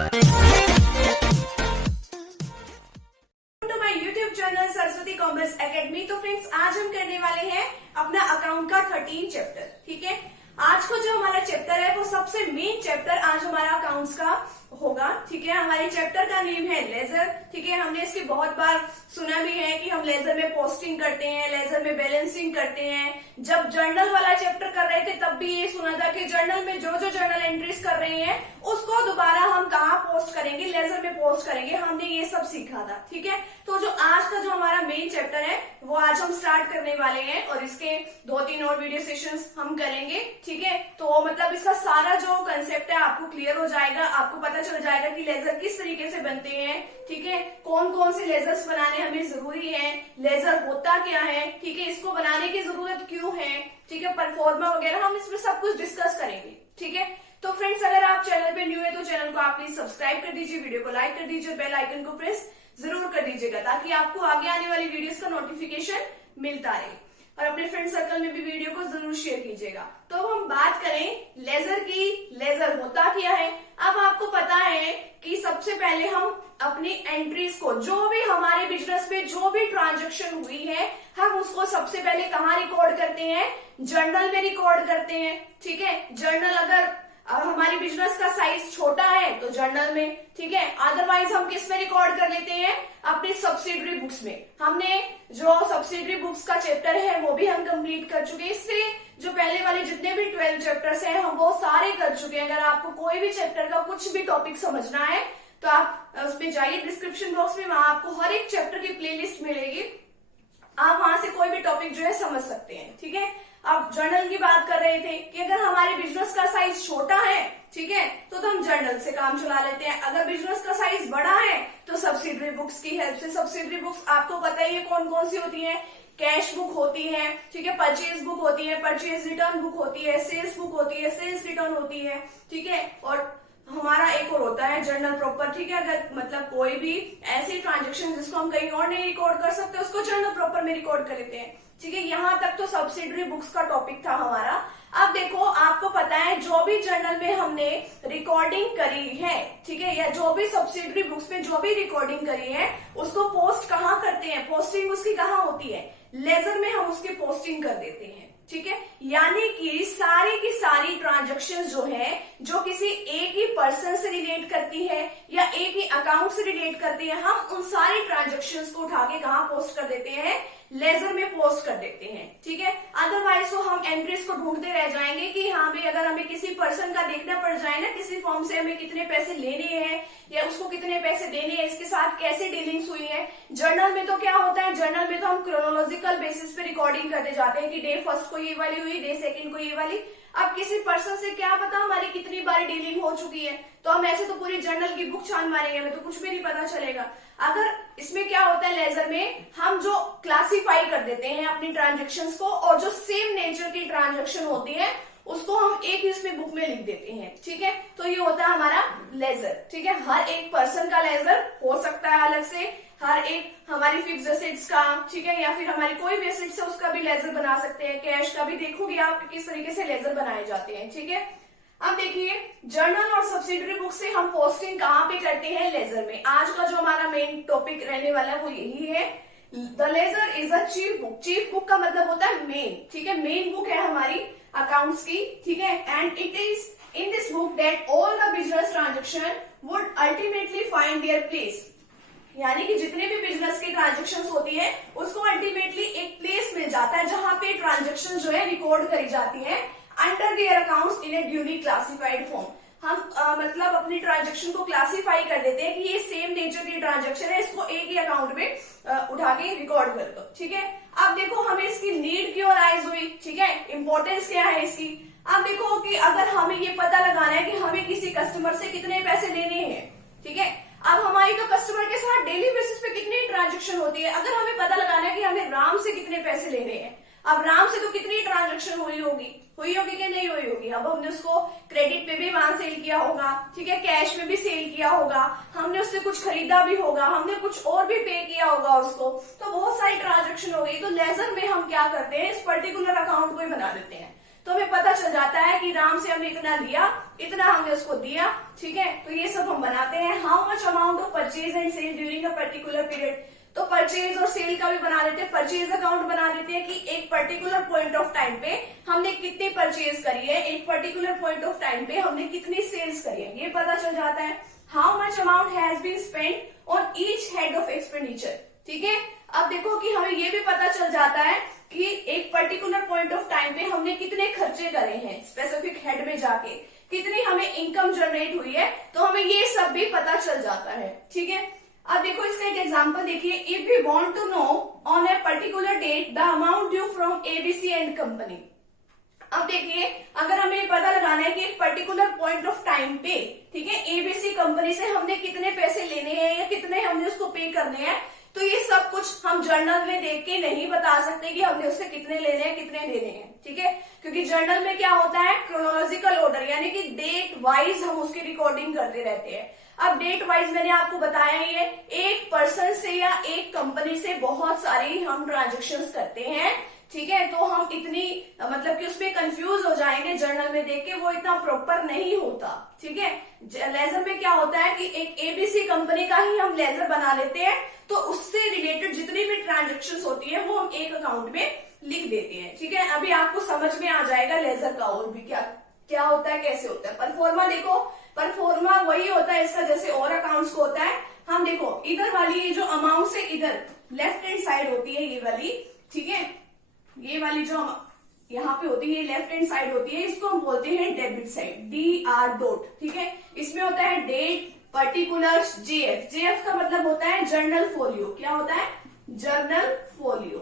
My YouTube channel Saraswati commerce academy. तो friends, आज हम करने वाले हैं अपना अकाउंट का 13 चैप्टर। ठीक है, आज को जो हमारा चैप्टर है वो सबसे मेन चैप्टर आज हमारा अकाउंट्स का होगा। ठीक है, हमारे चैप्टर का नेम है लेजर। ठीक है, हमने इसकी बहुत बार सुना भी है कि हम लेजर में पोस्टिंग करते हैं, लेजर में बैलेंसिंग करते हैं। जब जर्नल वाला चैप्टर कर रहे थे तब भी ये सुना था कि जर्नल में जो जो जर्नल एंट्रीज कर रहे हैं उसको दोबारा हम कहाँ पोस्ट करेंगे, लेजर में पोस्ट करेंगे। हमने ये सब सीखा था। ठीक है, तो जो आज का जो हमारा मेन चैप्टर है वो आज हम स्टार्ट करने वाले हैं और इसके 2-3 और वीडियो सेशंस हम करेंगे। ठीक है, तो मतलब इसका सारा जो कंसेप्ट है आपको क्लियर हो जाएगा, आपको पता चल जाएगा कि लेजर किस तरीके से बनते हैं। ठीक है, कौन कौन से लेजर्स बनाने हमें जरूरी है, लेजर होता क्या है, ठीक है, इसको बनाने की जरूरत क्यों है, ठीक है, परफॉर्मा वगैरह हम इसमें सब कुछ डिस्कस करेंगे। ठीक है, तो फ्रेंड्स, अगर आप चैनल पे न्यू है तो चैनल को आप प्लीज सब्सक्राइब कर दीजिए, वीडियो को लाइक कर दीजिए, बेल आइकन को प्रेस जरूर कर दीजिएगा ताकि आपको आगे आने वाली वीडियोस का नोटिफिकेशन मिलता रहे। और अपने फ्रेंड सर्कल में भी वीडियो को जरूर शेयर कीजिएगा। तो अब हम बात करें लेजर की, लेजर होता क्या है। अब आपको पता है कि सबसे पहले हम अपनी एंट्रीज को, जो भी हमारे बिजनेस में जो भी ट्रांजैक्शन हुई है, हम उसको सबसे पहले कहाँ रिकॉर्ड करते हैं, जर्नल में रिकॉर्ड करते हैं। ठीक है, जर्नल अगर हमारी बिजनेस का साइज छोटा है तो जर्नल में। ठीक है, अदरवाइज हम किस में रिकॉर्ड कर लेते हैं, अपनी सब्सिडरी बुक्स में। हमने जो सब्सिडरी बुक्स का चैप्टर है वो भी हम कंप्लीट कर चुके हैं। इससे जो पहले वाले जितने भी 12 चैप्टर्स हैं हम वो सारे कर चुके हैं। अगर आपको कोई भी चैप्टर का कुछ भी टॉपिक समझना है तो आप उसमें जाइए, डिस्क्रिप्शन बॉक्स में, वहां आपको हर एक चैप्टर की प्लेलिस्ट मिलेगी। आप वहां से कोई भी टॉपिक जो है समझ सकते हैं। ठीक है, अब जर्नल की बात कर रहे थे कि अगर हमारे बिजनेस का साइज छोटा है, ठीक है, तो हम जर्नल से काम चला लेते हैं। अगर बिजनेस का साइज बड़ा है तो सब्सिडरी बुक्स की हेल्प से। सब्सिडरी बुक्स आपको पता ही है कौन कौन सी होती है, कैश बुक होती है, ठीक है, परचेज बुक होती है, परचेज रिटर्न बुक होती है, सेल्स बुक होती है, सेल्स रिटर्न होती है। ठीक है, और हमारा एक और होता है जर्नल प्रॉपर। ठीक है, अगर मतलब कोई भी ऐसी ट्रांजेक्शन जिसको हम कहीं और नहीं रिकॉर्ड कर सकते उसको जर्नल प्रॉपर में रिकॉर्ड कर लेते हैं। ठीक है, यहां तक तो सब्सिडरी बुक्स का टॉपिक था हमारा। अब देखो, आपको पता है जो भी जर्नल में हमने रिकॉर्डिंग करी है, ठीक है, या जो भी सब्सिडरी बुक्स में जो भी रिकॉर्डिंग करी है उसको पोस्ट कहाँ करते हैं, पोस्टिंग उसकी कहाँ होती है, लेजर में हम उसकी पोस्टिंग कर देते हैं। ठीक है, यानी कि सारी की सारी ट्रांजैक्शन जो है, जो किसी एक ही पर्सन से रिलेट करती है या एक ही अकाउंट से रिलेट करती है, हम उन सारी ट्रांजैक्शंस को उठा के कहाँ पोस्ट कर देते हैं, लेजर में पोस्ट कर देते हैं। ठीक है, अदरवाइज तो हम एंट्रीज को ढूंढते रह जाएंगे कि हाँ भाई, अगर हमें किसी पर्सन का देखना पड़ जाए ना, किसी फॉर्म से हमें कितने पैसे लेने हैं या उसको कितने पैसे देने हैं, इसके साथ कैसे डीलिंग्स हुई है। जर्नल में तो क्या होता है, जर्नल में तो हम क्रोनोलॉजिकल बेसिस पे रिकॉर्डिंग करते जाते हैं कि डे फर्स्ट को ये वाली हुई, डे सेकंड को ये वाली। अब किसी पर्सन से क्या पता हमारी कितनी बार डीलिंग हो चुकी है, तो हम ऐसे तो पूरी जर्नल की बुक छान मारेंगे, हमें तो कुछ भी नहीं पता चलेगा। अगर इसमें क्या होता है, लेजर में हम जो क्लासिफाई कर देते हैं अपनी ट्रांजेक्शन्स को, और जो सेम नेचर की ट्रांजेक्शन होती है उसको हम एक ही इसमें बुक में लिख देते हैं। ठीक है, तो ये होता है हमारा लेजर। ठीक है, हर एक पर्सन का लेजर हो सकता है अलग से, हर एक हमारी फिक्स एसेट्स का, ठीक है, या फिर हमारी कोई भी एसेट्स है उसका भी लेजर बना सकते हैं। कैश का भी देखोगे आप किस तरीके से लेजर बनाए जाते हैं। ठीक है, अब देखिए, जर्नल और सब्सिडरी बुक से हम पोस्टिंग कहाँ पे करते हैं, लेजर में। आज का जो हमारा मेन टॉपिक रहने वाला है वो यही है, the ledger is a chief book. Chief book का मतलब होता है मेन। ठीक है, मेन बुक है हमारी अकाउंट्स की। ठीक है, and it is in this book that all the business transaction would ultimately find their place. यानी कि जितने भी बिजनेस की ट्रांजेक्शन होती है उसको अल्टीमेटली एक प्लेस मिल जाता है जहां पे ट्रांजेक्शन जो है रिकॉर्ड करी जाती है under their accounts in A duly classified form. हम मतलब अपनी ट्रांजेक्शन को क्लासिफाई कर देते हैं कि ये सेम नेचर की ट्रांजेक्शन है, इसको एक ही अकाउंट में उठा के रिकॉर्ड कर दो। ठीक है, अब देखो हमें इसकी नीड क्यों राइज हुई, ठीक है, इंपॉर्टेंस क्या है इसकी। अब देखो कि अगर हमें ये पता लगाना है कि हमें किसी कस्टमर से कितने पैसे लेने हैं, ठीक है, अब हमारी तो कस्टमर के साथ डेली बेसिस पे कितनी ट्रांजेक्शन होती है, अगर हमें पता लगाना है कि हमें राम से कितने पैसे लेने हैं, अब राम से तो कितनी ट्रांजेक्शन हुई होगी कि नहीं हुई होगी। अब हमने उसको क्रेडिट पे भी वहां सेल किया होगा, ठीक है, कैश में भी सेल किया होगा, हमने उससे कुछ खरीदा भी होगा, हमने कुछ और भी पे किया होगा उसको, तो बहुत सारी ट्रांजेक्शन हो गई। तो लेजर में हम क्या करते हैं, इस पर्टिकुलर अकाउंट को ही बना देते हैं। तो हमें पता चल जाता है कि राम से हमने इतना लिया, इतना हमने उसको दिया, ठीक है। तो ये सब हम बनाते हैं। How much amount of purchase and sale during a particular period, तो परचेज और सेल का भी बना देते हैं। परचेज अकाउंट बना देते हैं कि एक पर्टिकुलर पॉइंट ऑफ टाइम पे हमने कितनी परचेज करी है, एक पर्टिकुलर पॉइंट ऑफ टाइम पे हमने कितनी सेल्स करी है, ये पता चल जाता है। How much amount has been spend on each head of expenditure, ठीक है। अब देखो कि हमें ये भी पता चल जाता है कि एक पर्टिकुलर पॉइंट ऑफ टाइम पे हमने कितने खर्चे करे हैं, स्पेसिफिक हेड में जाके कितनी हमें इनकम जनरेट हुई है, तो हमें ये सब भी पता चल जाता है, ठीक है। अब देखो इसका एक एग्जांपल देखिए। If we want to know on a particular date the amount due from ABC and company. अब देखिए अगर हमें पता लगाना है कि एक पर्टिकुलर पॉइंट ऑफ टाइम पे, ठीक है, एबीसी कंपनी से हमने कितने पैसे लेने हैं या कितने हमने उसको पे करने हैं, तो ये सब कुछ हम जर्नल में देख के नहीं बता सकते कि हमने उससे कितने लेने हैं कितने देने हैं, ठीक है। क्योंकि जर्नल में क्या होता है, क्रोनोलॉजिकल ऑर्डर, यानी कि डेट वाइज हम उसकी रिकॉर्डिंग करते रहते हैं। अब डेट वाइज मैंने आपको बताया ही है, एक पर्सन से या एक कंपनी से बहुत सारी हम ट्रांजेक्शन्स करते हैं, ठीक है। तो हम इतनी मतलब कि उसमें कंफ्यूज हो जाएंगे जर्नल में देख के, वो इतना प्रॉपर नहीं होता, ठीक है। लेजर में क्या होता है कि एक एबीसी कंपनी का ही हम लेजर बना लेते हैं, तो उससे रिलेटेड जितनी भी ट्रांजेक्शन्स होती है वो हम एक अकाउंट में लिख देते हैं, ठीक है। अभी आपको समझ में आ जाएगा लेजर का और भी क्या क्या होता है, कैसे होता है। परफॉर्मा देखो, परफॉर्मा वही होता है इसका जैसे और अकाउंट्स को होता है। हम देखो इधर वाली ये जो अमाउंट से इधर लेफ्ट हैंड साइड होती है ये वाली, ठीक है, ये वाली जो यहाँ पे होती है लेफ्ट हैंड साइड होती है, इसको हम बोलते हैं डेबिट साइड, DR डॉट, ठीक है। इसमें होता है डेट, पर्टिकुलर्स, जेएफ। जेएफ का मतलब होता है जर्नल फोलियो। क्या होता है, जर्नल फोलियो।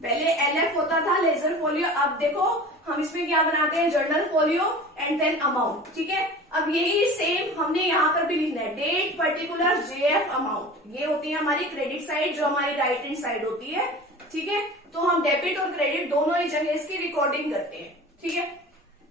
पहले LF होता था लेजर फोलियो, अब देखो हम इसमें क्या बनाते हैं, journal folio and then amount, ठीक है। अब यही सेम हमने यहाँ पर भी लिखना है, डेट, पर्टिकुलर, जेएफ, अमाउंट। ये होती है हमारी क्रेडिट साइड जो हमारी राइट हैंड साइड होती है, ठीक है। तो हम डेबिट और क्रेडिट दोनों ही जगह इसकी रिकॉर्डिंग करते हैं, ठीक है।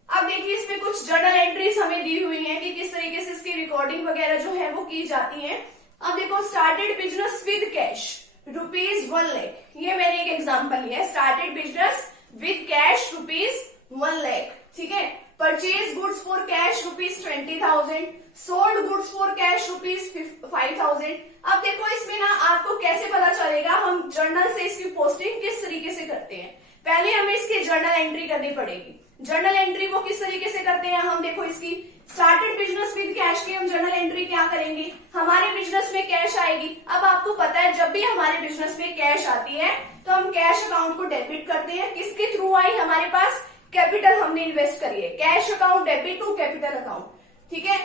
अब देखिए इसमें कुछ जर्नल एंट्रीज हमें दी हुई हैं कि किस तरीके से इसकी रिकॉर्डिंग वगैरह जो है वो की जाती है। अब देखो started business with cash ₹1 lakh, ये मैंने एक एग्जांपल लिया है। Started business with cash ₹1 lakh, ठीक है। Purchase goods for cash ₹20,000, sold goods for cash ₹5,000। अब देखो इसमें ना आपको कैसे पता चलेगा हम जर्नल से इसकी पोस्टिंग किस तरीके से करते हैं। पहले हमें इसकी जर्नल एंट्री करनी पड़ेगी। जर्नल एंट्री वो किस तरीके से करते हैं, हम देखो इसकी स्टार्टेड बिजनेस विद कैश की हम जर्नल एंट्री क्या करेंगे, हमारे बिजनेस में कैश आएगी। अब आपको पता है जब भी हमारे बिजनेस में कैश आती है तो हम कैश अकाउंट को डेबिट करते हैं। किसके थ्रू आई, हमारे पास कैपिटल हमने इन्वेस्ट करी है, cash account debit to capital account, ठीक है।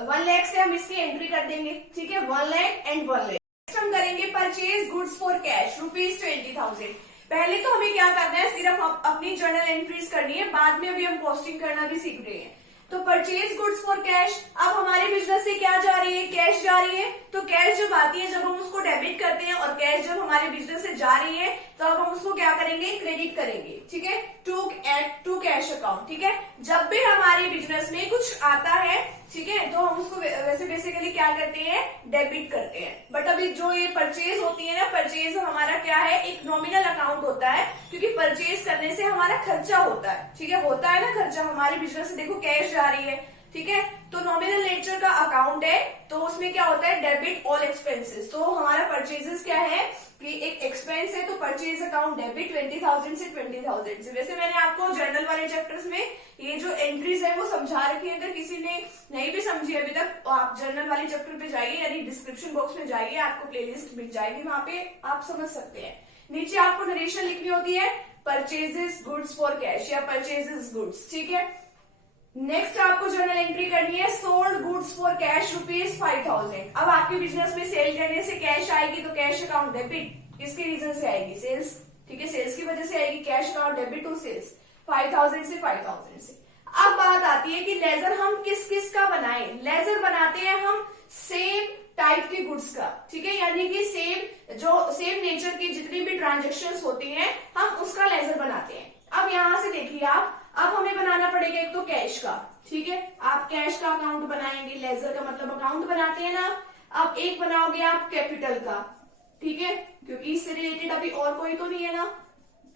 1 लाख से हम इसकी एंट्री कर देंगे, ठीक है, 1 लाख एंड 1 लाख। नेक्स्ट हम करेंगे परचेज गुड्स फॉर कैश ₹20,000। पहले तो हमें क्या करना है, सिर्फ अपनी जर्नल एंट्रीज करनी है, बाद में अभी हम पोस्टिंग करना भी सीख रहे हैं। तो परचेज गुड्स फॉर कैश, अब हमारे बिजनेस से क्या जा रही है, कैश जा रही है। तो कैश जब आती है, जब हम उसको डेबिट करते हैं, और कैश जब हमारे बिजनेस से जा रही है तो अब हम उसको क्या करेंगे, क्रेडिट करेंगे, ठीक है, टू कैश अकाउंट, ठीक है। जब भी हमारे बिजनेस में कुछ आता है, ठीक है, तो हम उसको वैसे बेसिकली क्या करते हैं, डेबिट करते हैं। बट अभी जो ये परचेज होती है ना, परचेज हमारा क्या है, एक नॉमिनल अकाउंट होता है, क्योंकि परचेज करने से हमारा खर्चा होता है, ठीक है, होता है ना खर्चा हमारे बिजनेस से, देखो कैश जा रही है, ठीक है। तो नॉमिनल नेचर का अकाउंट है, तो उसमें क्या होता है, डेबिट ऑल एक्सपेंसेस। तो हमारा परचेजेस क्या है कि एक एक्सपेंस है, तो परचेज अकाउंट डेबिट 20,000 से 20,000 से। वैसे मैंने आपको जर्नल वाले चैप्टर्स में ये जो एंट्रीज है वो समझा रखी है, अगर किसी ने नहीं भी समझी अभी तक तो आप जर्नल वाले चैप्टर पे जाइए, यानी डिस्क्रिप्शन बॉक्स में जाइए, आपको प्लेलिस्ट मिल जाएगी, वहां पे आप समझ सकते हैं। नीचे आपको नरेशन लिखनी होती है, परचेजेस गुड्स फॉर कैश या परचेजेस गुड्स, ठीक है। नेक्स्ट आपको जर्नल एंट्री करनी है, सोल्ड गुड्स फॉर कैश ₹5,000। अब आपके बिजनेस में सेल करने से कैश आएगी, तो कैश अकाउंट डेबिट किसके रीजन से आएगी, सेल्स, ठीक है, सेल्स की वजह से आएगी, cash account debit to sales 5,000 से 5,000 से। अब बात आती है कि लेजर हम किस किस का बनाएं। लेजर बनाते हैं हम सेम टाइप के गुड्स का, ठीक है, यानी कि सेम नेचर की जितनी भी ट्रांजेक्शन्स होती हैं हम उसका लेजर बनाते हैं। अब यहां से देखिए आप, अब हमें बनाना पड़ेगा एक तो कैश का, ठीक है, आप कैश का अकाउंट बनाएंगे, लेजर का मतलब अकाउंट बनाते हैं ना। अब एक बनाओगे आप कैपिटल का, ठीक है, क्योंकि इससे रिलेटेड अभी और कोई तो नहीं है ना,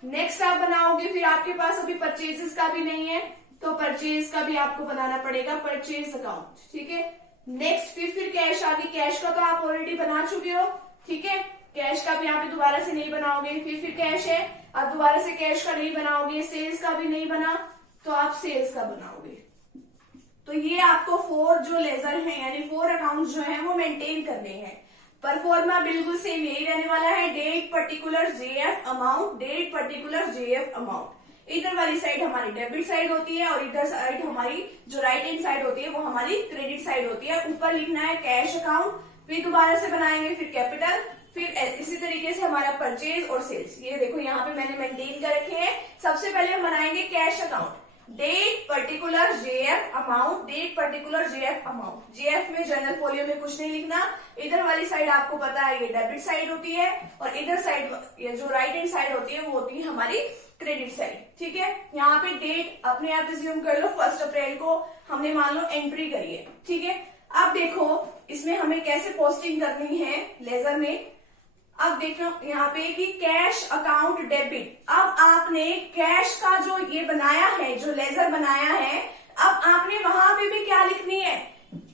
नेक्स्ट आप बनाओगे, फिर आपके पास अभी परचेजेस का भी नहीं है तो परचेज का भी आपको बनाना पड़ेगा, परचेज अकाउंट, ठीक है। नेक्स्ट फिर कैश आ गई, कैश का तो आप ऑलरेडी बना चुके हो, ठीक है। कैश का भी यहाँ पे दोबारा से नहीं बनाओगे। फिर कैश है, आप दोबारा से कैश का नहीं बनाओगे। सेल्स का भी नहीं बना तो आप सेल्स का बनाओगे। तो ये आपको 4 जो लेजर हैं यानी 4 अकाउंट जो हैं वो मेंटेन करने हैं। परफॉर्मा बिल्कुल सेम यही रहने वाला है, date particular JF amount, date particular JF amount. इधर वाली साइड हमारी डेबिट साइड होती है और इधर साइड हमारी जो राइट हैंड साइड होती है वो हमारी क्रेडिट साइड होती है। ऊपर लिखना है कैश अकाउंट, फिर दोबारा से बनाएंगे, फिर कैपिटल, फिर इसी तरीके से हमारा परचेज और सेल्स। ये देखो यहाँ पे मैंने मेंटेन कर रखे हैं। सबसे पहले हम बनाएंगे cash account, date particular JF amount, date particular JF amount. JF में जनरल फोलियो में कुछ नहीं लिखना। इधर वाली साइड आपको पता है ये डेबिट साइड होती है और इधर साइड ये जो राइट हैंड साइड होती है वो होती है हमारी क्रेडिट साइड, ठीक है। यहाँ पे डेट अपने आप रिज्यूम कर लो, 1 अप्रैल को हमने मान लो एंट्री करी है, ठीक है। अब देखो इसमें हमें कैसे पोस्टिंग करनी है लेजर में। अब देखो यहाँ पे कि कैश अकाउंट डेबिट। अब आपने कैश का जो ये बनाया है, जो लेजर बनाया है, अब आपने वहां पे भी क्या लिखनी है,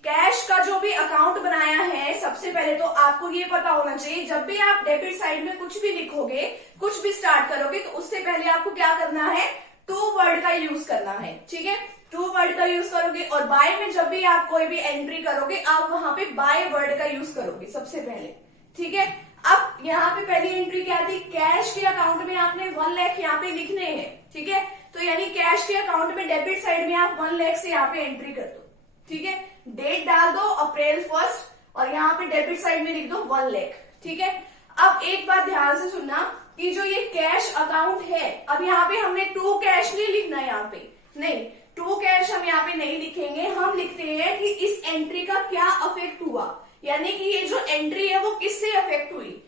कैश का जो भी अकाउंट बनाया है। सबसे पहले तो आपको ये पता होना चाहिए जब भी आप डेबिट साइड में कुछ भी लिखोगे, कुछ भी स्टार्ट करोगे तो उससे पहले आपको क्या करना है, टू वर्ड का यूज करना है, ठीक है। टू वर्ड का यूज करोगे और बाय में जब भी आप कोई भी एंट्री करोगे आप वहां पे बाय वर्ड का यूज करोगे सबसे पहले, ठीक है। अब यहाँ पे पहली एंट्री क्या थी, कैश के अकाउंट में आपने 1 लाख यहाँ पे लिखने हैं, ठीक है। तो यानी कैश के अकाउंट में डेबिट साइड में आप 1 लाख से यहाँ पे एंट्री कर दो, ठीक है। डेट डाल दो अप्रैल 1 और यहाँ पे डेबिट साइड में लिख दो 1 लाख, ठीक है। अब एक बात ध्यान से सुनना कि जो ये कैश अकाउंट है, अब यहाँ पे हमने टू कैश नहीं लिखना, यहाँ पे नहीं, टू कैश हम यहाँ पे नहीं लिखेंगे। हम लिखते हैं कि इस एंट्री का क्या अफेक्ट हुआ, यानी कि ये जो एंट्री है वो किससे अफेक्ट हुई।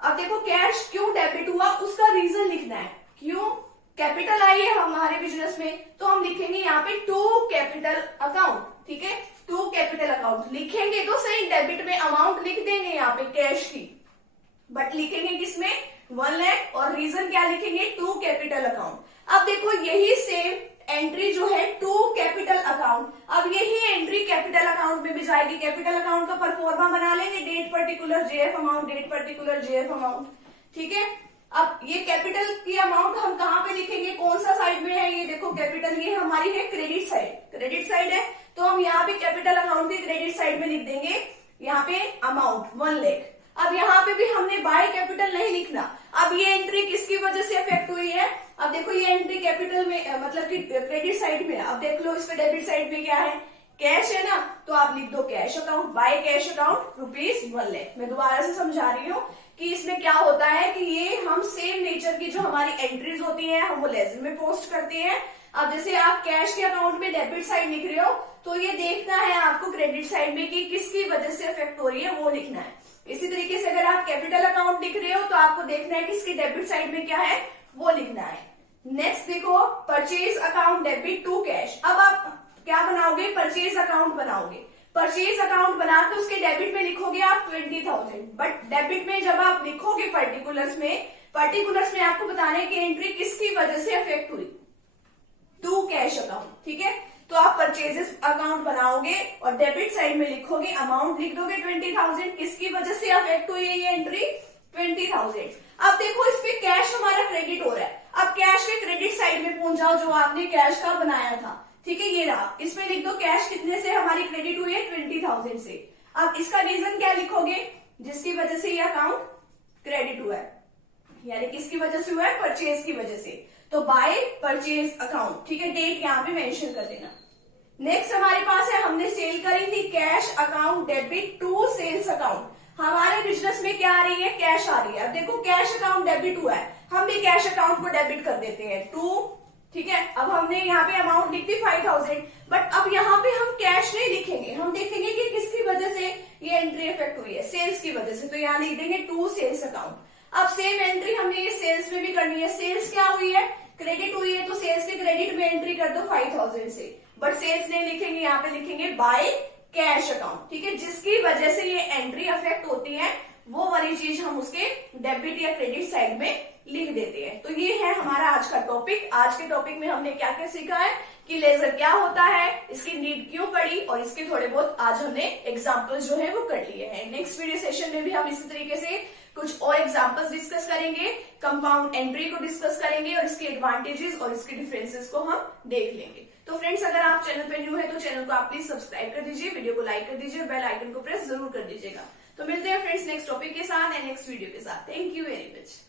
अब देखो कैश क्यों डेबिट हुआ उसका रीजन लिखना है, क्यों कैपिटल आई है हमारे बिजनेस में, तो हम लिखेंगे यहाँ पे टू कैपिटल अकाउंट, ठीक है। टू कैपिटल अकाउंट लिखेंगे तो सही, डेबिट में अमाउंट लिख देंगे यहाँ पे कैश की, बट लिखेंगे किसमें, 1 लाख, और रीजन क्या लिखेंगे, टू कैपिटल अकाउंट। अब देखो यही सेम एंट्री जो है टू कैपिटल अकाउंट, अब यही एंट्री कैपिटल अकाउंट में भी जाएगी। कैपिटल अकाउंट का परफॉर्मा बना लेंगे, date particular JF amount, date particular JF amount, ठीक है। अब ये कैपिटल की अमाउंट हम कहाँ पे लिखेंगे, कौन सा साइड में है, ये देखो कैपिटल ये हमारी है क्रेडिट साइड, क्रेडिट साइड है तो हम यहाँ पे कैपिटल अकाउंट की क्रेडिट साइड में लिख देंगे यहाँ पे अमाउंट 1 लाख। अब यहाँ पे भी हमने बाय कैपिटल नहीं लिखना। अब ये एंट्री किसकी वजह से अफेक्ट हुई है, अब देखो ये एंट्री कैपिटल में मतलब कि क्रेडिट साइड में। अब देख लो इसके डेबिट साइड में क्या है, कैश है ना, तो आप लिख दो cash account, by cash account ₹1 lakh. मैं दोबारा से समझा रही हूँ कि इसमें क्या होता है कि ये हम सेम नेचर की जो हमारी एंट्रीज होती हैं हम वो लेजर में पोस्ट करते हैं। अब जैसे आप कैश के अकाउंट में डेबिट साइड लिख रहे हो तो ये देखना है आपको क्रेडिट साइड में कि किसकी वजह से अफेक्ट हो रही है वो लिखना है। इसी तरीके से अगर आप कैपिटल अकाउंट लिख रहे हो तो आपको देखना है कि इसकी डेबिट साइड में क्या है वो लिखना है। नेक्स्ट देखो purchase account debit to cash. अब आप क्या बनाओगे, परचेज अकाउंट बनाओगे। परचेज अकाउंट बनाकर उसके डेबिट में लिखोगे आप 20,000, बट डेबिट में जब आप लिखोगे पर्टिकुलर्स में आपको बताना है कि एंट्री किसकी वजह से अफेक्ट हुई, टू कैश अकाउंट, ठीक है। तो आप परचेजेस अकाउंट बनाओगे और डेबिट साइड में लिखोगे अमाउंट लिख दोगे 20,000, किसकी वजह से अफेक्ट हुई है ये एंट्री 20,000। अब देखो इस पे कैश हमारा क्रेडिट हो रहा है। अब कैश के क्रेडिट साइड में पहुंच जाओ जो आपने कैश का बनाया था, ठीक है, ये रहा। इसमें लिख दो कैश कितने से हमारी क्रेडिट हुई है 20,000 से। अब इसका रीजन क्या लिखोगे, जिसकी वजह से ये अकाउंट क्रेडिट हुआ है, यानी किसकी वजह से हुआ है, परचेज की वजह से, तो बाय परचेज अकाउंट, ठीक है। डेट यहाँ पे मेंशन कर देना। नेक्स्ट हमारे पास है, हमने सेल करी थी cash account debit to sales account. हमारे बिजनेस में क्या आ रही है, कैश आ रही है। अब देखो कैश अकाउंट डेबिट हुआ है, हम भी कैश अकाउंट को डेबिट कर देते हैं टू, ठीक है। अब हमने यहाँ पे अमाउंट लिख दी 5,000, बट अब यहाँ पे हम कैश नहीं लिखेंगे, हम देखेंगे कि किसकी वजह से ये एंट्री इफेक्ट हुई है, सेल्स की वजह से, तो यहाँ लिख देंगे टू सेल्स अकाउंट। अब सेम एंट्री हमने ये सेल्स में भी करनी है। सेल्स क्या हुई है, क्रेडिट हुई है, तो सेल्स के क्रेडिट में एंट्री कर दो 5,000 से, बट सेल्स नहीं लिखेंगे, यहाँ पे लिखेंगे बाय कैश अकाउंट, ठीक है। जिसकी वजह से ये एंट्री अफेक्ट होती है वो वाली चीज हम उसके डेबिट या क्रेडिट साइड में लिख देते हैं। तो ये है हमारा आज का टॉपिक। आज के टॉपिक में हमने क्या क्या सीखा है कि लेजर क्या होता है, इसकी नीड क्यों पड़ी, और इसके थोड़े बहुत आज हमने एग्जाम्पल्स जो है वो कर लिए हैं। नेक्स्ट वीडियो सेशन में भी हम इसी तरीके से कुछ और एग्जाम्पल्स डिस्कस करेंगे, कंपाउंड एंट्री को डिस्कस करेंगे और इसके एडवांटेजेस और इसके डिफरेंसेस को हम देख लेंगे। तो फ्रेंड्स, अगर आप चैनल पे न्यू है तो चैनल को आप प्लीज सब्सक्राइब कर दीजिए, वीडियो को लाइक कर दीजिए और बेल आइकन को प्रेस जरूर कर दीजिएगा। तो मिलते हैं फ्रेंड्स नेक्स्ट टॉपिक के साथ एंड नेक्स्ट वीडियो के साथ। Thank you very much.